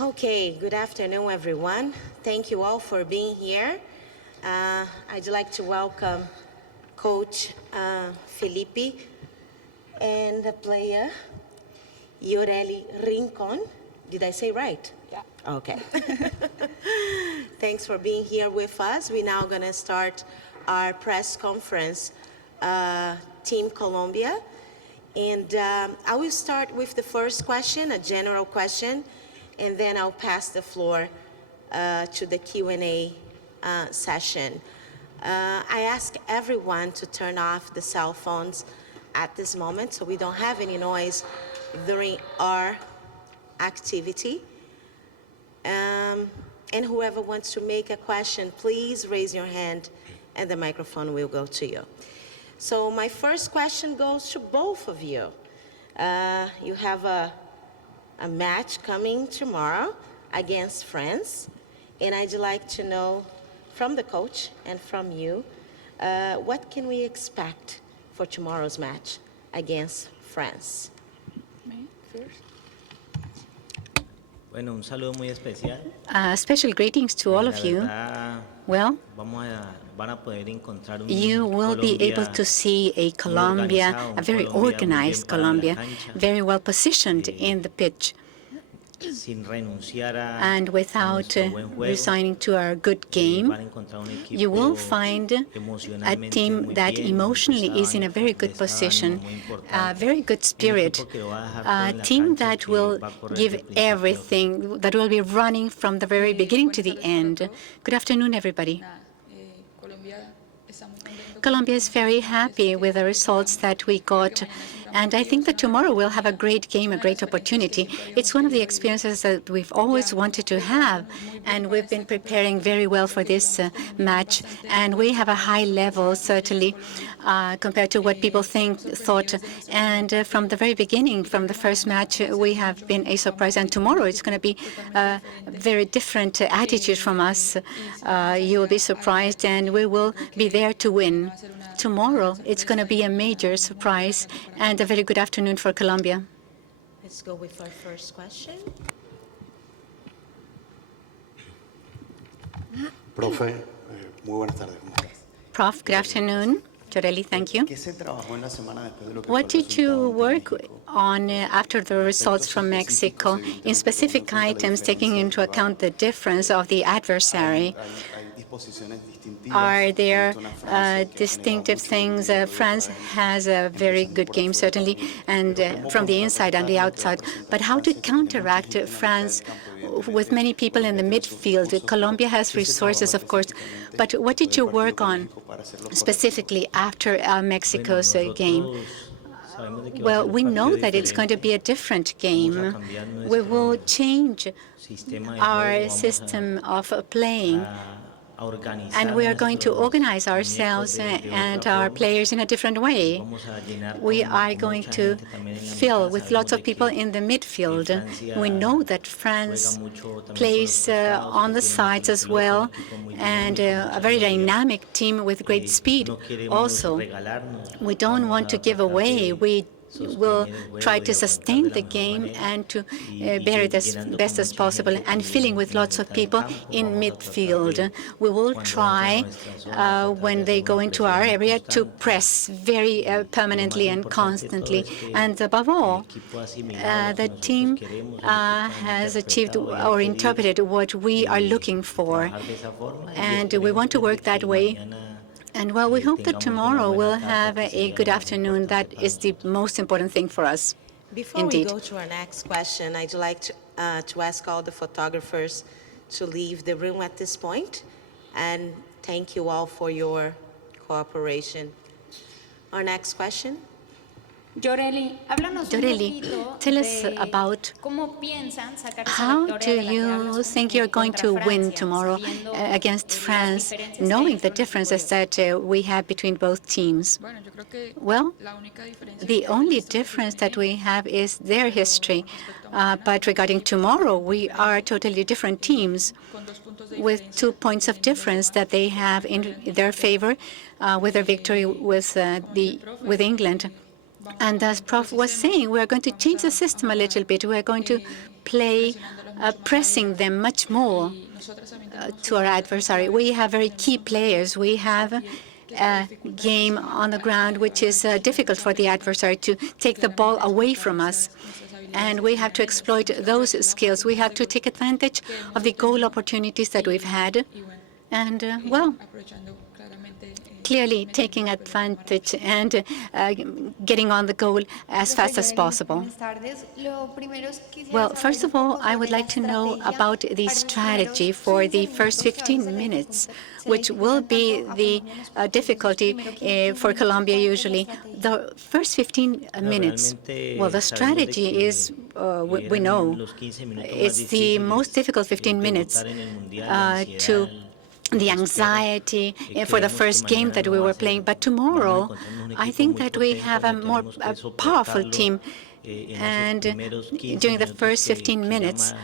Okay, good afternoon, everyone. Thank you all for being here. I'd like to welcome Coach Felipe and the player Yoreli Rincon. Did I say right? Yeah. Okay. Thanks for being here with us. We're now going to start our press conference, Team Colombia. And I will start with the first question, a general question, and then I'll pass the floor to the Q&A session. I ask everyone to turn off the cell phones at this moment so we don't have any noise during our activity. And whoever wants to make a question, please raise your hand and the microphone will go to you. So my first question goes to both of you. You have a match coming tomorrow against France, and I'd like to know from the coach and from you, what can we expect for tomorrow's match against France? Me first. Bueno, un saludo muy especial. Special greetings to all of you. Well, you will be able to see a Colombia, a very organized Colombia, very well positioned in the pitch, and without resigning to our good game. You will find a team that emotionally is in a very good position, a very good spirit, a team that will give everything, that will be running from the very beginning to the end. Good afternoon, everybody. Colombia is very happy with the results that we got, and I think that tomorrow we'll have a great game, a great opportunity. It's one of the experiences that we've always wanted to have, and we've been preparing very well for this match. And we have a high level, certainly, compared to what people thought. And from the very beginning, from the first match, we have been a surprise. And tomorrow it's going to be a very different attitude from us. You will be surprised, and we will be there to win. Tomorrow, it's going to be a major surprise, and a very good afternoon for Colombia. Let's go with our first question. Profe, muy buenas tardes. Prof, good afternoon. Yoreli, thank you. What did you work on after the results from Mexico in specific items, taking into account the difference of the adversary? Are there distinctive things? France has a very good game, certainly, and from the inside and the outside. But how to counteract France with many people in the midfield? Colombia has resources, of course, but what did you work on specifically after Mexico's game? Well, we know that it's going to be a different game. We will change our system of playing, and we are going to organize ourselves and our players in a different way. We are going to fill with lots of people in the midfield. We know that France plays on the sides as well, and a very dynamic team with great speed also. We don't want to give away. We will try to sustain the game and to bear it as best as possible, and filling with lots of people in midfield. We will try, when they go into our area, to press very permanently and constantly. And above all, the team has achieved or interpreted what we are looking for, and we want to work that way. And well, we hope that tomorrow we'll have a good afternoon. That is the most important thing for us. Before Indeed. we go to our next question, I'd like to ask all the photographers to leave the room at this point, and thank you all for your cooperation. Our next question. Yoreli, tell us about how do you think you're going to win tomorrow against France, knowing the differences that we have between both teams? Well, the only difference that we have is their history. But regarding tomorrow, we are totally different teams with 2 points of difference that they have in their favor with their victory with England. And as Prof was saying, we are going to change the system a little bit. We are going to play pressing them much more to our adversary. We have very key players. We have a game on the ground which is difficult for the adversary to take the ball away from us. And we have to exploit those skills. We have to take advantage of the goal opportunities that we've had. And, well, clearly taking advantage and getting on the goal as fast as possible. Well, first of all, I would like to know about the strategy for the first 15 minutes, which will be the difficulty for Colombia usually. The first 15 minutes, well, the strategy is, we know, it's the most difficult 15 minutes to the anxiety for the first game that we were playing. But tomorrow, I think that we have a more powerful team. And during the first 15 minutes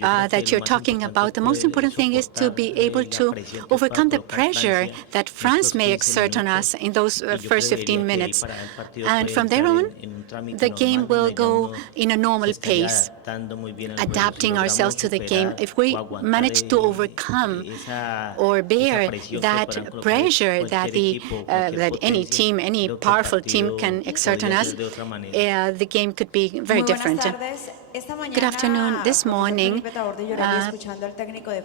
that you're talking about, the most important thing is to be able to overcome the pressure that France may exert on us in those first 15 minutes. And from there on, the game will go in a normal pace, adapting ourselves to the game. If we manage to overcome or bear that pressure that that any team, any powerful team can exert on us, the game could be very different. Good afternoon. This morning,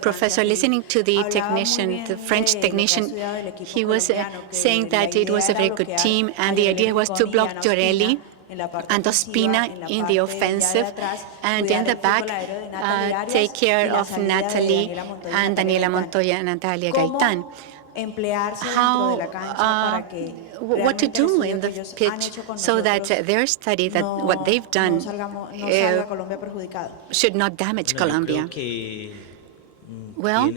Professor, listening to the technician, the French technician, he was saying that it was a very good team, and the idea was to block Jorelli and Ospina in the offensive, and in the back, take care of Natalie and Daniela Montoya and Natalia Gaitan. What to do in the pitch so that their study, that what they've done, should not damage Colombia. Well,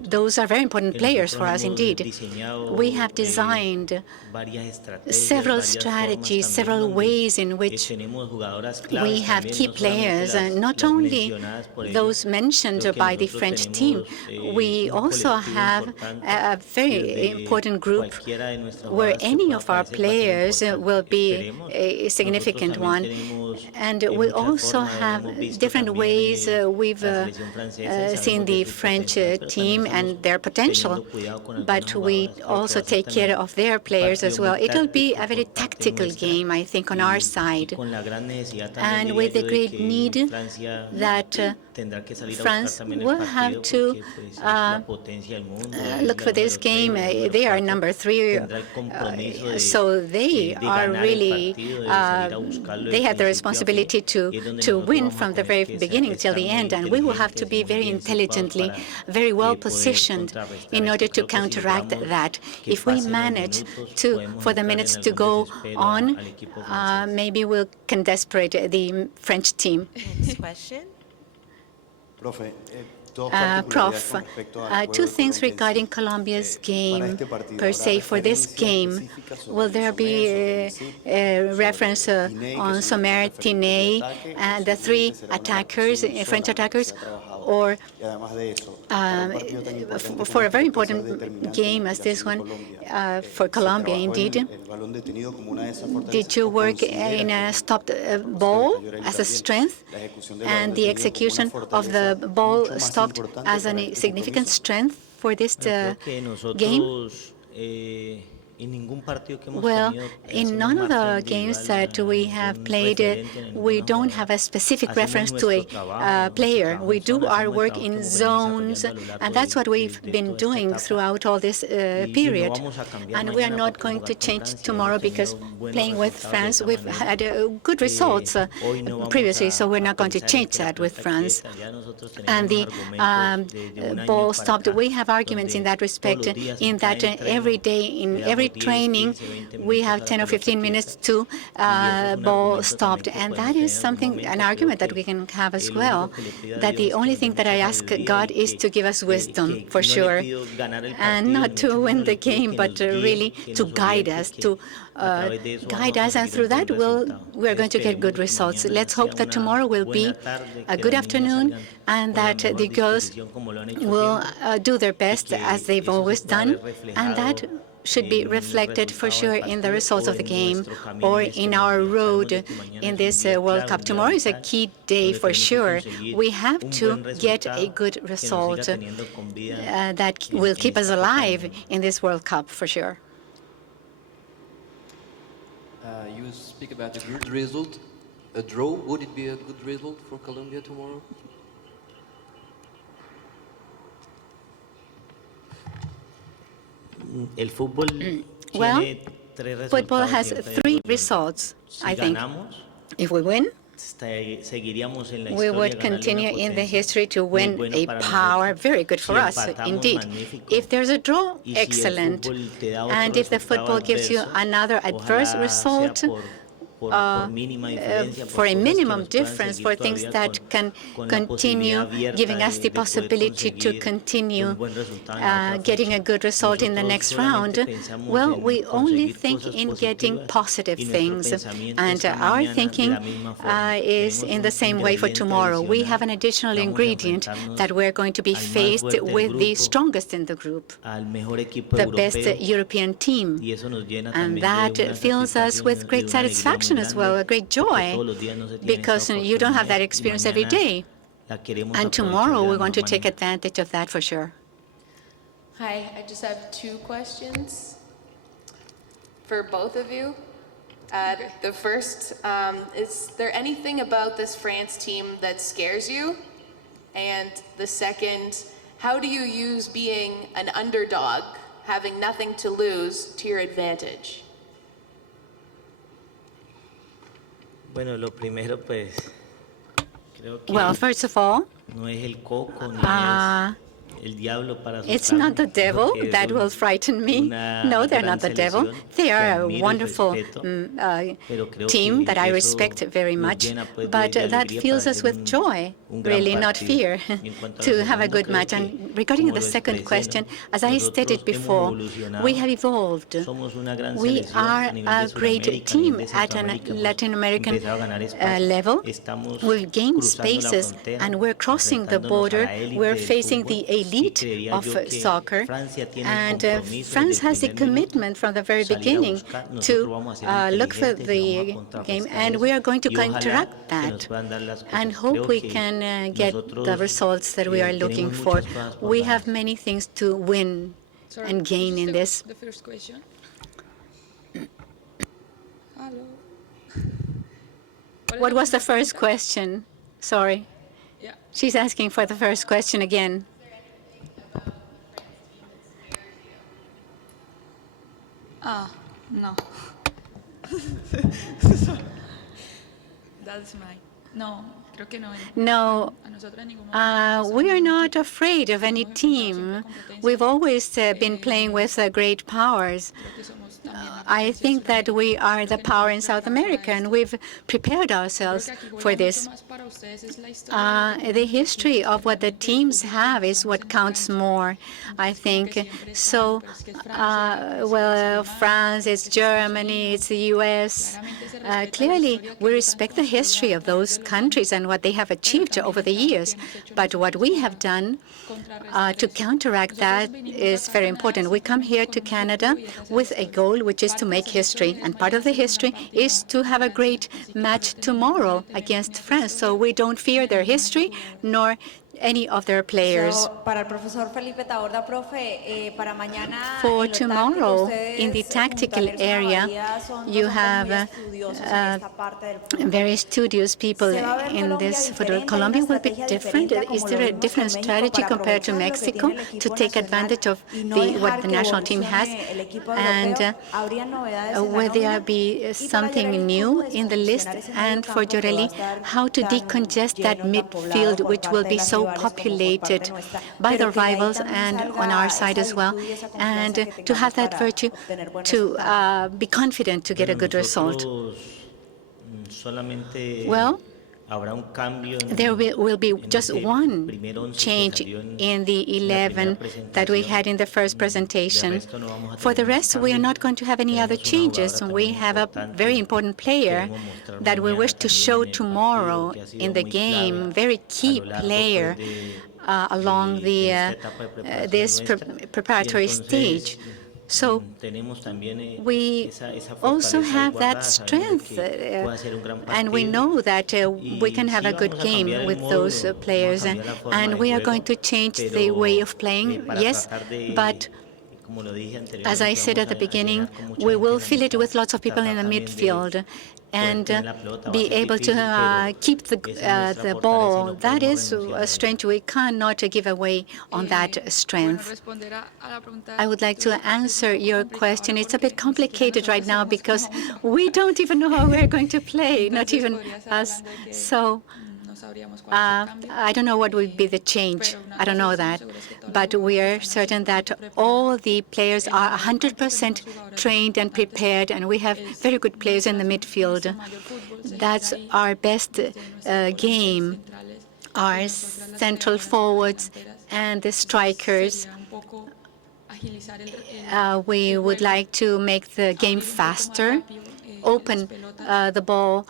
those are very important players for us indeed. We have designed several strategies, several ways in which we have key players, and not only those mentioned by the French team. We also have a very important group where any of our players will be a significant one. And we also have different ways. We've seen the French team and their potential, but we also take care of their players as well. It'll be a very tactical game, I think, on our side, and with the great need that France will have to look for this game. They are number 3, so they are really, they have the responsibility to win from the very beginning till the end, and we will have to be very intelligently, very well positioned in order to counteract that. If we manage for the minutes to go on, maybe we can desperate the French team. Next question. Prof, two things regarding Colombia's game per se. For this game, will there be a reference on Sommer, Tiné, and the 3 attackers, French attackers, or for a very important game as this one, for Colombia indeed, did you work in a stopped ball as a strength, and the execution of the ball stopped as a significant strength for this game? Well, in none of the games that we have played, we don't have a specific reference to a player. We do our work in zones, and that's what we've been doing throughout all this period. And we are not going to change tomorrow because playing with France, we've had good results previously, so we're not going to change that with France. And the ball stopped. We have arguments in that respect, in that every day, in every training, we have 10 or 15 minutes to ball stopped. And that is something, an argument that we can have as well, that the only thing that I ask God is to give us wisdom, for sure, and not to win the game, but really to guide us, and through that we're going to get good results. Let's hope that tomorrow will be a good afternoon, and that the girls will do their best as they've always done, and that should be reflected for sure in the results of the game or in our road in this World Cup. Tomorrow is a key day for sure. We have to get a good result that will keep us alive in this World Cup for sure. You speak about a good result. A draw, would it be a good result for Colombia tomorrow? Well, football has three results, I think. If we win, we would continue in the history to win a power, very good for us, indeed. If there's a draw, excellent. And if the football gives you another adverse result, for a minimum difference, for things that can continue giving us the possibility to continue getting a good result in the next round, well, we only think in getting positive things. And our thinking is in the same way for tomorrow. We have an additional ingredient that we're going to be faced with the strongest in the group, the best European team. And that fills us with great satisfaction as well, a great joy, because you don't have that experience every day. And tomorrow we want to take advantage of that for sure. Hi, I just have two questions for both of you. The first, is there anything about this France team that scares you? And the second, how do you use being an underdog, having nothing to lose, to your advantage? Well, first of all, it's not the devil that will frighten me. No, they're not the devil. They are a wonderful team that I respect very much. But that fills us with joy, really, not fear, to have a good match. And regarding the second question, as I stated before, we have evolved. We are a great team at a Latin American level. We've gained spaces, and we're crossing the border. We're facing the elite of soccer, and France has a commitment from the very beginning to look for the game, and we are going to counteract that and hope we can get the results that we are looking for. We have many things to win and gain in this. The first question. Hello. What was the first question? Sorry. Yeah. She's asking for the first question again. No. That's mine. No, creo que no. No, A nosotros en ningún momento. we are not afraid of any team. We've always been playing with great powers. Creo que somos también la I think that we are the power in South America, and we've prepared ourselves for this. más para ustedes es la historia. The history of what the teams have is what counts more, I think. So, well, France, it's Germany, it's the US. Clearly, we respect the history of those countries and what they have achieved over the years. But what we have done to counteract that is very important. We come here to Canada with a goal, which is to make history. And part of the history is to have a great match tomorrow against France. So we don't fear their history nor any of their players. For tomorrow, in the tactical area, you have very studious people in this football. Colombia will be different. Is there a different strategy compared to Mexico to take advantage of what the national team has? And will there be something new in the list? And for Joreli, how to decongest that midfield, which will be so populated by the rivals and on our side as well, and to have that virtue to be confident to get a good result. Well, there will be just one change in the 11 that we had in the first presentation. For the rest, we are not going to have any other changes. We have a very important player that we wish to show tomorrow in the game, very key player along this preparatory stage. So we also have that strength, and we know that we can have a good game with those players, and we are going to change the way of playing, yes, but as I said at the beginning, we will fill it with lots of people in the midfield and be able to keep the ball. That is a strength we cannot give away on that strength. I would like to answer your question. It's a bit complicated right now because we don't even know how we're going to play, not even us. So I don't know what would be the change. I don't know that. But we are certain that all the players are 100% trained and prepared, and we have very good players in the midfield. That's our best game, our central forwards and the strikers. We would like to make the game faster, open the ball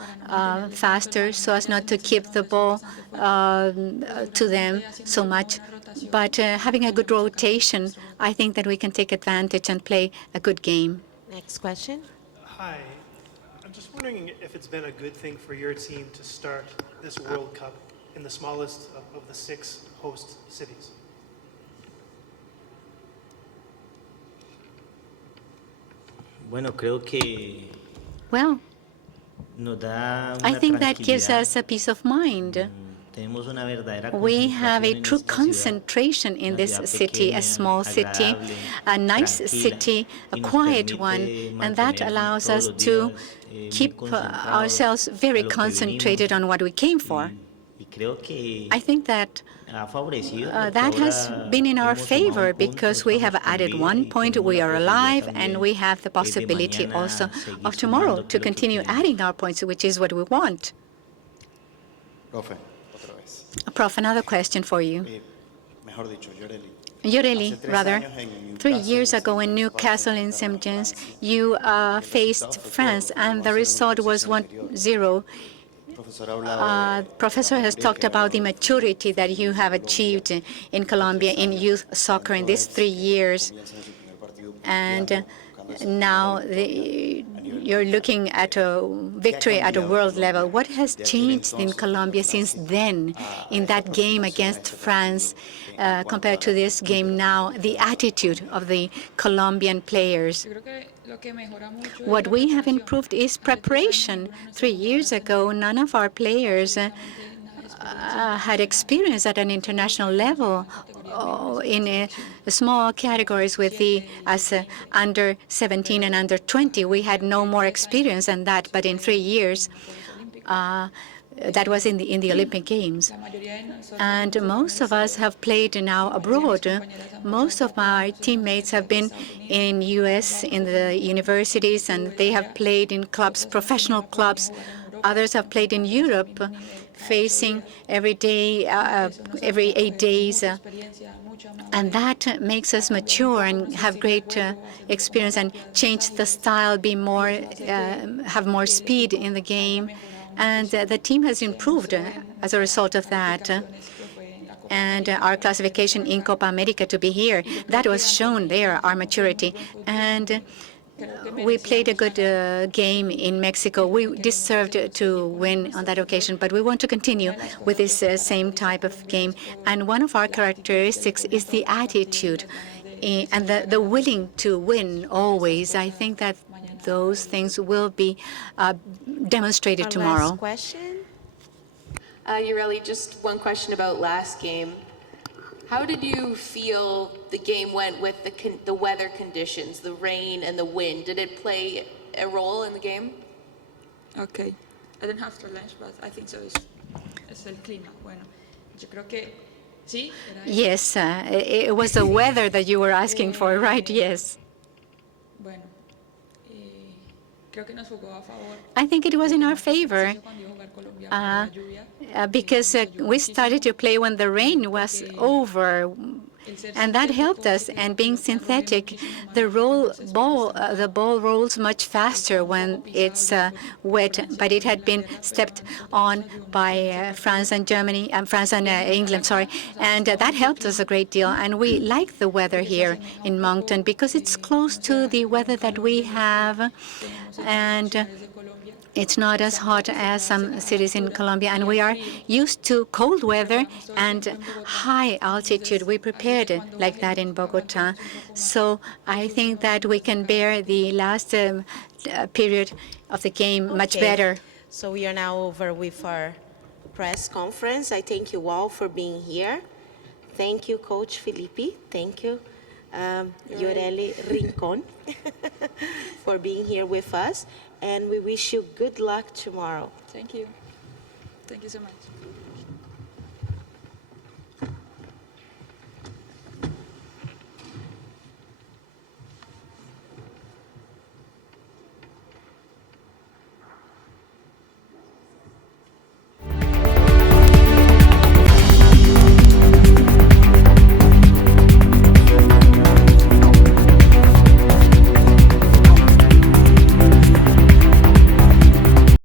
faster so as not to keep the ball to them so much. But having a good rotation, I think that we can take advantage and play a good game. Next question. Hi. I'm just wondering if it's been a good thing for your team to start this World Cup in the smallest of the 6 host cities. Well, I think that gives us a peace of mind. We have a true concentration in this city, a small city, a nice city, a quiet one, and that allows us to keep ourselves very concentrated on what we came for. I think that that has been in our favor because we have added 1 point, we are alive, and we have the possibility also of tomorrow to continue adding our points, which is what we want. Prof, another question for you. Yoreli, rather. 3 years ago in Newcastle in St. James, you faced France, and the result was 1-0. Professor has talked about the maturity that you have achieved in Colombia in youth soccer in these 3 years. And now you're looking at a victory at a world level. What has changed in Colombia since then, in that game against France, compared to this game now, the attitude of the Colombian players? What we have improved is preparation. 3 years ago, none of our players had experience at an international level in small categories with the under 17 and under 20. We had no more experience than that, but in 3 years, that was in the Olympic Games. And most of us have played now abroad. Most of my teammates have been in US, in the universities, and they have played in clubs, professional clubs. Others have played in Europe, facing every day, every 8 days. And that makes us mature and have great experience and change the style, be more, have more speed in the game. And the team has improved as a result of that. And our classification in Copa America to be here, that was shown there, our maturity. And we played a good game in Mexico. We deserved to win on that occasion, but we want to continue with this same type of game. And one of our characteristics is the attitude and the willing to win always. I think that those things will be demonstrated tomorrow. Last question. Yoreli, just one question about last game. How did you feel the game went with the weather conditions, the rain and the wind? Did it play a role in the game? Okay. I don't have to lunch, but I think so. Es el clima. Bueno, yo creo que sí. Yes, it was the weather that you were asking for, right? Yes. Bueno, creo que nos jugó a favor. I think it was in our favor because we started to play when the rain was over. And that helped us. And being synthetic, the ball rolls much faster when it's wet. But it had been stepped on by France and England, sorry. And that helped us a great deal. And we like the weather here in Moncton because it's close to the weather that we have. And it's not as hot as some cities in Colombia, and we are used to cold weather and high altitude. We prepared it like that in Bogota. So I think that we can bear the last period of the game much Okay. better. So we are now over with our press conference. I thank you all for being here. Thank you, Coach Felipe. Thank you, Yoreli Rincon, for being here with us. And we wish you good luck tomorrow. Thank you. Thank you so much.